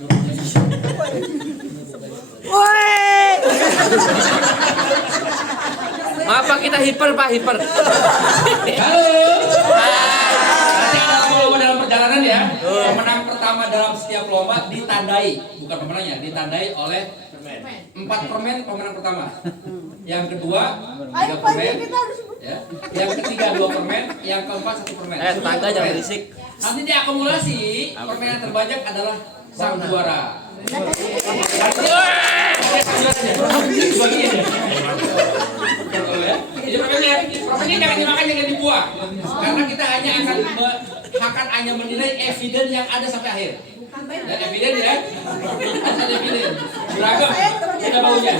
Woi. Apa kita hiper Pak, hiper. Halo. Nanti ada lomba dalam perjalanan ya. Pemenang pertama dalam setiap lomba ditandai, bukan pemenangnya, ditandai oleh 4 permen pemenang pertama. Yang kedua 3 permen. Ya. Yang ketiga 2 permen, yang keempat 1 permen. Tetangga jangan berisik. Nanti diakumulasi, permen yang terbanyak adalah sang juara. Jadi permennya jangan dimakan, jangan dibuang, karena kita akan hanya menilai eviden yang ada sampai akhir. Dan eviden ya, ada eviden beragam, tidak baunya.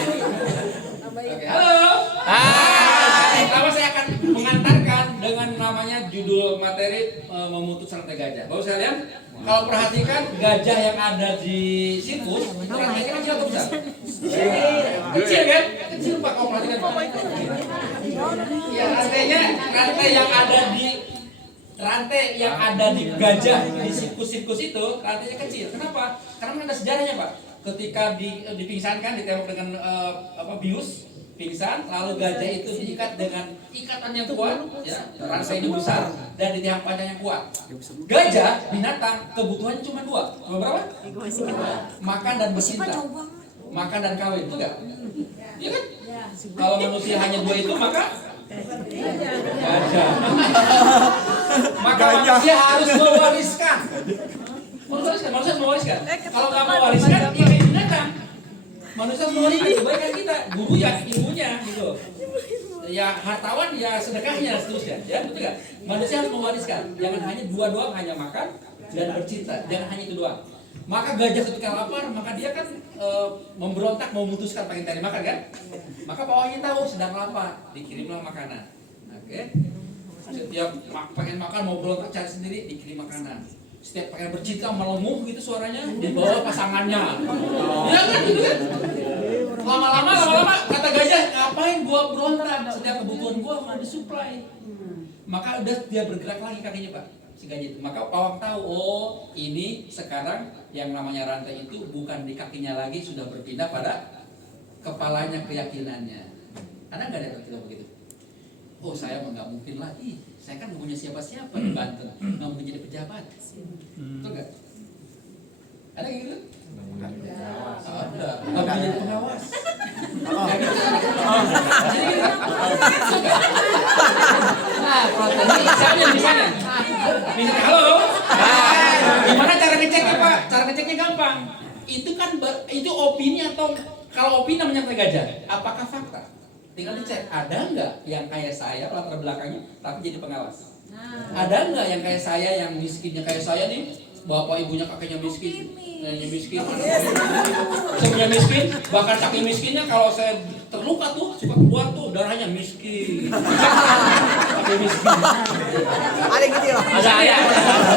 Oke, halo. Hai. Pertama saya akan mengantarkan dengan namanya judul materi memutus rantai gajah. Bapak sekalian, kalau perhatikan gajah yang ada di sirkus, itu rantainya kecil atau besar? Kecil kan? Kecil Pak, kalau perhatikan Pak. Ya, rantai yang ada di gajah di sirkus-sirkus itu rantainya kecil. Kenapa? Karena ada sejarahnya Pak. Ketika dipingsankan, ditembak dengan bius, pingsan, lalu gajah itu diikat dengan ikatan yang kuat, ya, rantainya besar dan di tiang panjang yang kuat. Gajah binatang kebutuhannya cuma 2. Cuma berapa? Makan dan bercinta. Makan dan kawin, itu enggak? Iya kan? Kalau manusia hanya 2 itu maka gajah. Maka manusia harus mewariskan. Manusia mewariskan. Kalau nggak mewariskan, ya kayak binatang. Manusia mewariskan kebaikan kita, guru ya ibunya gitu. Ya hartawan ya sedekahnya seterusnya. Ya betul nggak? Manusia harus mewariskan. Jangan hanya 2 doang, hanya makan dan bercinta. Jangan hanya itu doang. Maka gajah ketika lapar, maka dia kan memberontak, memutuskan pengen cari makan kan? Maka bawahnya tahu sedang lapar, dikirimlah makanan. Oke? Setiap pengen makan mau berontak cari sendiri, dikirim makanan. Setiap pengen bercinta melemuh gitu suaranya, dibawa pasangannya. Iya kan gitu kan? Lama-lama kata gajah, ngapain gua berontak? Setiap kebutuhan gua mau disuplai. Maka udah dia bergerak lagi kakinya Pak. Si gajah itu. Maka pawang tahu, oh ini sekarang yang namanya rantai itu bukan di kakinya lagi, sudah berpindah pada kepalanya, keyakinannya. Ada nggak ada kita begitu? Oh saya nggak mungkin lagi, saya kan nggak punya siapa-siapa di Banten, nggak mungkin jadi pejabat. Betul nggak? Ada yang gitu? Ada. Nggak mungkin jadi pengawas. Nah, ini siapa yang misalnya? Misalnya, halo. Gimana cara ngeceknya Pak? Cara ngeceknya gampang. Itu kan itu opini atau kalau opini namanya gajah. Apakah fakta? Tinggal dicek, ada nggak yang kayak saya latar belakangnya tapi jadi pengawas? Ada nggak yang kayak saya yang miskinnya kayak saya nih, bapak ibunya kakeknya miskin, neneknya miskin, semuanya miskin, bahkan saking miskinnya kalau saya terluka tuh suka keluar tuh darahnya miskin. Kakek miskin. Ada gitu ya? Ada.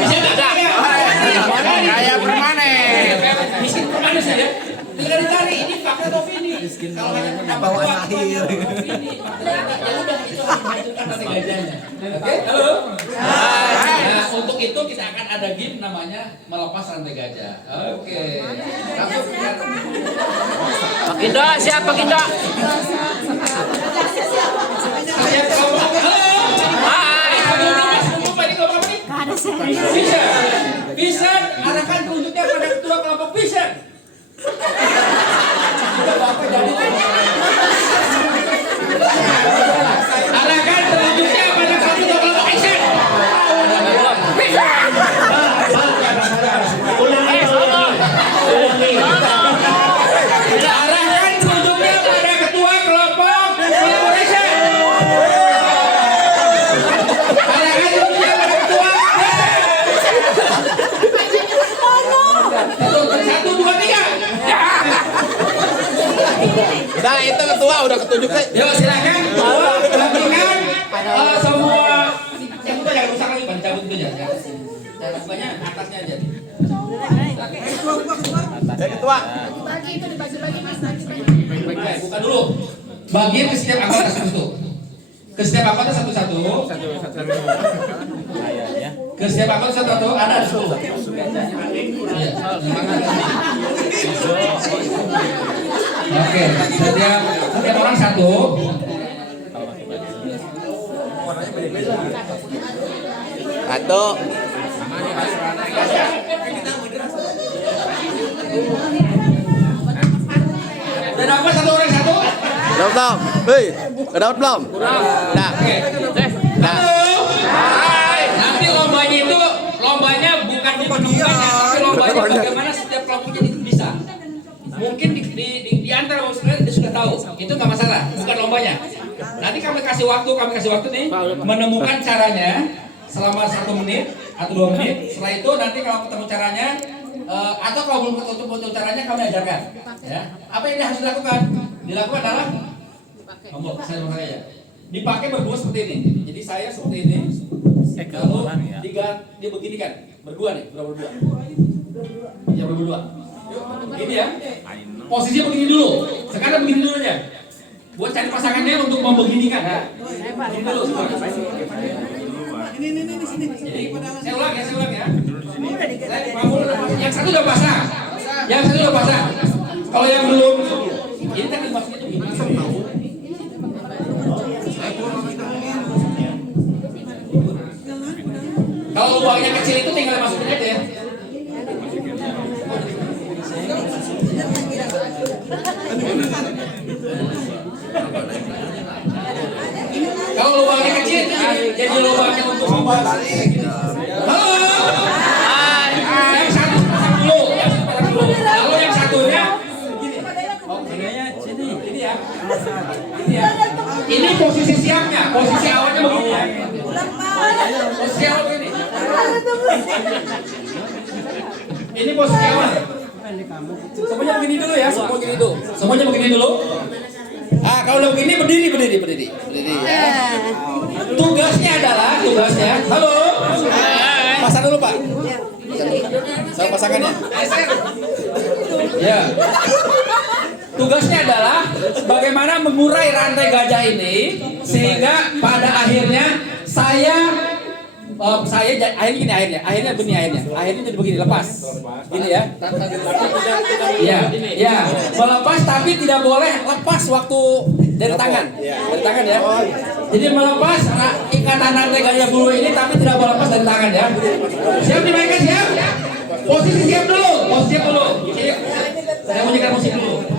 Bisa ada. Kayak permanen. Miskin permanen saja. Tinggal dicari ini fakta atau opini. Kalau hanya pendapat bawaan akhir. ya udah itu menghancurkan rantai gajahnya. Oke, halo. Nah, untuk itu kita akan ada game namanya melepas rantai gajah. Oke. Langsung Pak Indra, siap Pak Indra? siap kelompok. Hai. Sebelum ini kelompok apa nih? Vision. Vision, arahkan telunjuknya pada ketua kelompok Vision. Arahkan telunjuknya pada ketua kelompok Vision. Arahkan telunjuknya pada ketua kelompok Vision. Arahkan telunjuknya pada ketua. 1, 2, 3. Nah itu ketua udah ketunjuk deh. Yuk silakan. Perhatikan semua. Yang itu jangan rusak lagi, cabut itu jangan. Jangan banyak atasnya aja. Ketua. Dibagi itu dibagi-bagi Mas nanti. Baik, buka dulu. Bagian ke setiap anggota satu. Ke setiap anggota satu-satu. Ke Setiap akun satu ada 10. Iya, semangat. Oke, setiap orang satu. Satu. Udah dapat satu orang satu? Dapat belum? Hei, udah dapat belum? Nah. Oke. Nah. Nanti lombanya bukan di penumpang, tapi lombanya bagaimana setiap kelompoknya itu bisa. Mungkin di antara sebenarnya dia sudah tahu, itu nggak masalah, bukan lombanya. Nanti kami kasih waktu nih menemukan caranya selama 1 menit atau 2 menit. Setelah itu nanti kalau ketemu caranya atau kalau belum ketemu caranya kami ajarkan. Ya, apa yang harus dilakukan? Dilakukan adalah saya mau ya. Dipakai berdua seperti ini. Jadi saya seperti ini. Lalu dia begini kan, berdua nih, berdua. Ya berdua. Ini ya. Posisinya begini dulu. Sekarang begini dulu ya. Buat cari pasangannya untuk membeginikan. Begini dulu. Jadi, saya ulang ya. Yang satu udah pasang. Kalau yang belum, ini kan dimaksudnya itu begini. Kalau lubangnya kecil itu tinggal masukin aja ya. Kalau lubangnya kecil jadi lubangnya untuk membuat. Halo. Yang satu pasang dulu, Lalu yang satunya ini ya. Ini posisi siapnya, posisi awalnya begini ya. Posisi awal begini. Ini posisi awal. Semuanya begini dulu ya, semuanya begini dulu. Kalau udah begini berdiri. Tugasnya adalah, halo. Pasang dulu Pak. Sama pasangannya. Ya. Tugasnya adalah bagaimana mengurai rantai gajah ini sehingga pada akhirnya akhirnya jadi begini, lepas gini ya. Ya melepas tapi tidak boleh lepas waktu dari tangan ya. Jadi melepas ikatan rantai gajah bulu ini tapi tidak boleh lepas dari tangan ya. Siap dimainkan, siap. Posisi siap dulu. Saya mau posisi dulu.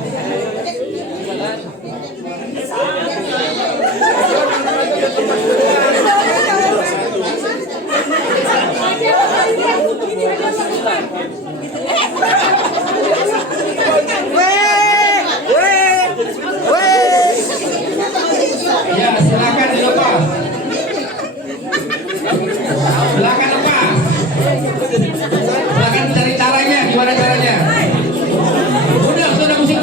Ya, silakan dilepas. Silakan cari caranya, gimana caranya? Sudah musik.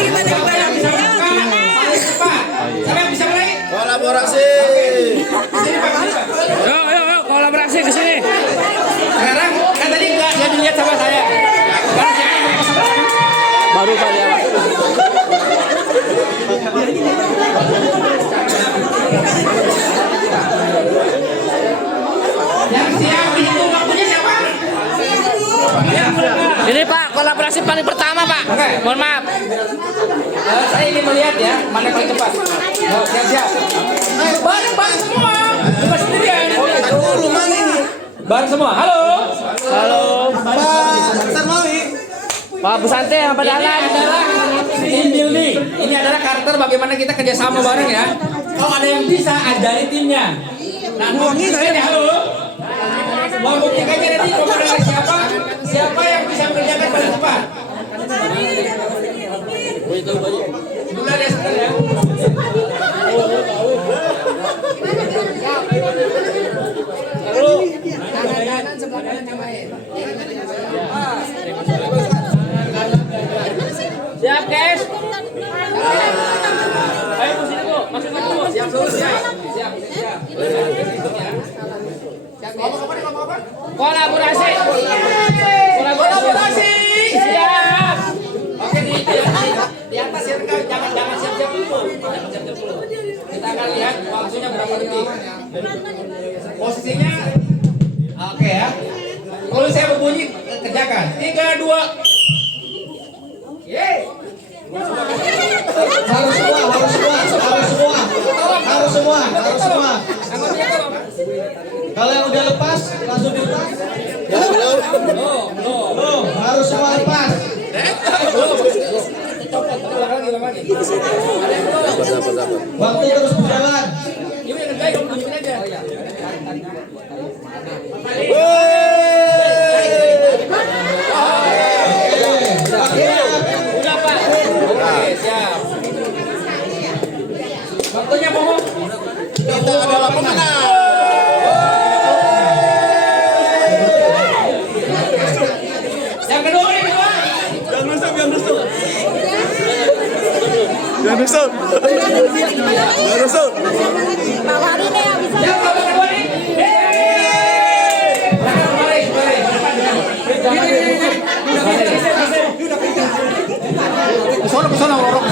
Paling cepat. Siapa yang bisa mulai? Kolaborasi. Sini Pak, sini Pak. Yuk, kolaborasi ke sini. Sekarang kan tadi nggak dilihat sama saya. Sekarang siapa yang mau pasang? Baru Pak ya, Pak. Yang siap dihitung waktunya siapa? Ini Pak, kolaborasi paling pertama Pak. Oke. Mohon maaf. Saya ingin melihat ya, mana yang paling cepat. Oh, siap-siap. Bareng semua. Bukan sendirian. Bareng semua. Halo. Halo. Pak Bu Santi yang pada Ini adalah team building. Ini adalah karakter bagaimana kita kerjasama bareng ya. Kalau ada yang bisa, ajari timnya. Nah, buktikannya halo. Mau buktikannya nanti komandan siapa yang bisa mengerjakan paling cepat. Mulai dari sekarang ya. Siap guys. Ayo ke sini Bu, masuk ke Bu. Siap. Kolaborasi. Kolaborasi. Siap. Oke di atas ya rekan, jangan siap-siap dulu. Kita akan lihat waktunya berapa detik. Posisinya oke ya. Kalau saya berbunyi kerjakan. 3 2. Yeay. Harus semua. Anggotanya tolong. Kalau yang udah lepas langsung dilepas. Belum. Harus semua lepas. Ulang lagi. Waktu terus berjalan. Ini yang kerjain kamu tunjukin aja. Udah Pak. Oke, siap. Waktunya Pomo. Kita adalah pemenang. Yang kedua nih, kedua. Yang nusuk. Hari ini yang bisa. Yang kedua nih. Kesana, lorong.